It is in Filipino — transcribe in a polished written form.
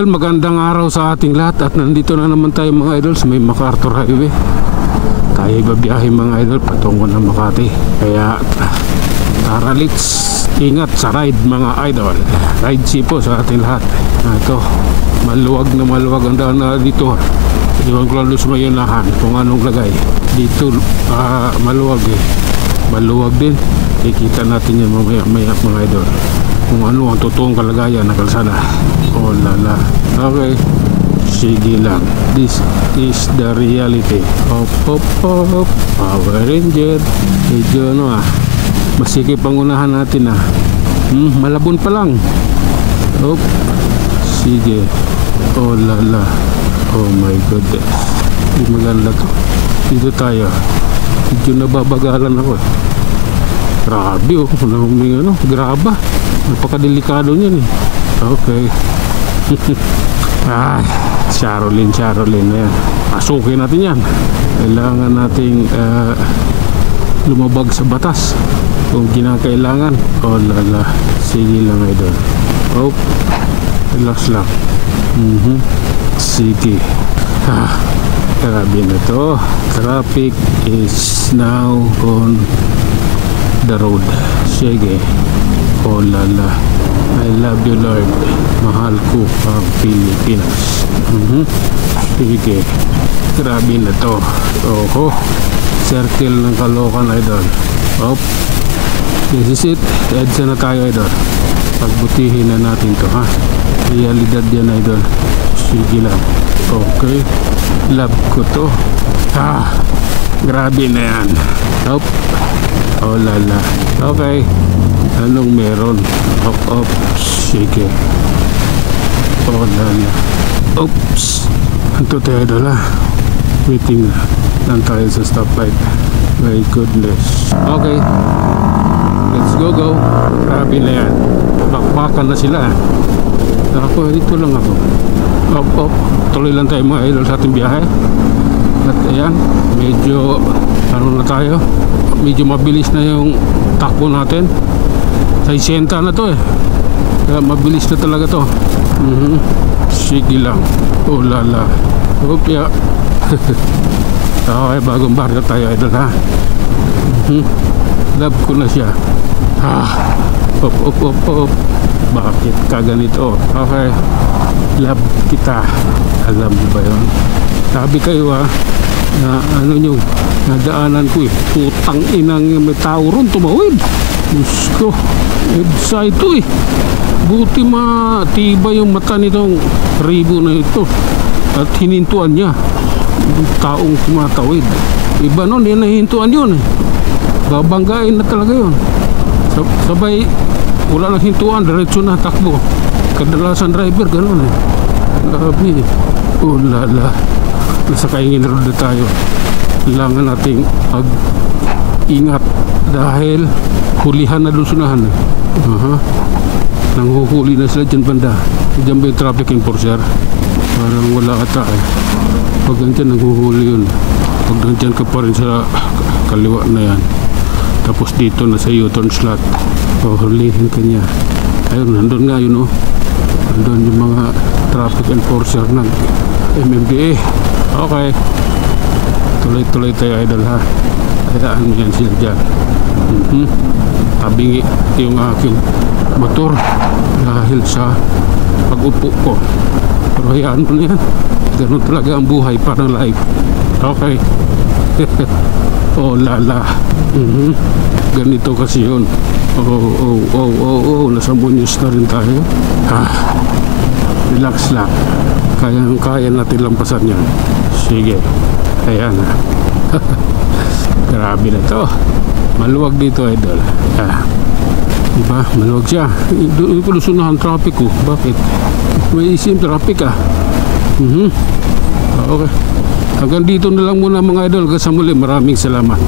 Well, magandang araw sa ating lahat at nandito na naman tayo mga idol sa may MacArthur Highway. Tayo babiyahe mga idol patungo ng Makati. Kaya tara, let's ingat sa ride mga idol. Ride safe po sa ating lahat. Ito, maluwag ang daan na dito. Iwan ko lang doon sa may unahan kung anong lagay. Dito maluwag eh. Maluwag din. Ikita natin yan mamaya mga idol kung ano ang totoong kalagayan ng kalsada. Oh lala. Okay, sige lang. This is the reality. Hop hop hop, Power Ranger. Medyo ano masikip ang unahan natin malabon pa lang. Hop. Sige. Oh lala. Oh my goodness. Hindi maganda to. Dito tayo. Medyo nababagalan ako eh. Grabe graba. Napakadelikado niyan eh. Okay. Charolin ayan. Pasukin natin yan. Kailangan nating lumabag sa batas kung kinakailangan. Oh lala. Sige lang idol. Oh, relax lang. Sige. Grabe na to. Traffic is now on the road. Sige. Oh lala. I love you Lord. Mahal ko ang Pilipinas. Sige. Grabe na to. Oho. Circle ng Caloocan idol. Op. This is it. EDSA na tayo idol. Pagbutihin na natin to Realidad yan idol. Sige lang. Okay. Love ko to. Grabe na yan. Op. Oh lala. Okay. Anong meron? Op. Sige. Oh lala. Oops. Anto tayo dola. Waiting lang tayo sa stoplight. My goodness. Okay. Let's go. Grabe na yan. Bakbakan na sila. Ako, dito lang ako. Op. Tuloy lang tayo mga idol sa ating biyahe. At ayan, medyo na tayo. Medyo mabilis na yung takbo natin. Sa 60 na to eh. Kaya mabilis na talaga to. Sige lang. Oh lala. Okay. Okay, bagong baryo tayo idol Love ko na siya. Op. Bakit ka ganito? Okay. Love kita. Alam mo ba yun? Sabi kayo na ano nyo, nadaanan ko eh. Putang inang may tao ron tumawid. Diyos ko. EDSA ito eh. Buti matibay yung mata nitong ribo na ito. At hinintuan niya yung taong tumatawid. Iba nun, yan nahintuan yun eh. Babanggain na talaga yun. Sabay wala nang hintuan, diretso na takbo. Kadalasan driver gano'n eh. Grabe eh. Oh lala. Nasa Kaingin Road na tayo. Kailangan nating ingat dahil hulihan na lusunahan eh. Nanghuhuli na sila dyan banda. Dyan ba yung traffic enforcer? Parang wala ata eh. Pag nandyan nanghuhuli yun. Pag nandyan ka pa rin sa kaliwa na yan. Tapos dito na sa U-turn slot. Hulihin ka niya. Ayun, nandun nga yun nandun yung mga traffic enforcer ng MMDA. Okay. Tuloy tayo idol Hayaan mo yan sila dyan. Tabingi yung aking motor dahil sa pag-upo ko. Pero hayaan mo na yan. Ganun talaga ang buhay, parang life. Okay. Oh lala. Ganito kasi yun. Nasa Muñoz na rin tayo. Relax lang. Kaya natin lampasan yan. Sige. Ayan Grabe na to. Maluwag dito idol. Diba? Maluwag siya. Doon ko lusunahan traffic ko. Bakit? May isim traffic Okay. Hanggang dito na lang muna mga idol. Hanggang sa muli. Maraming salamat.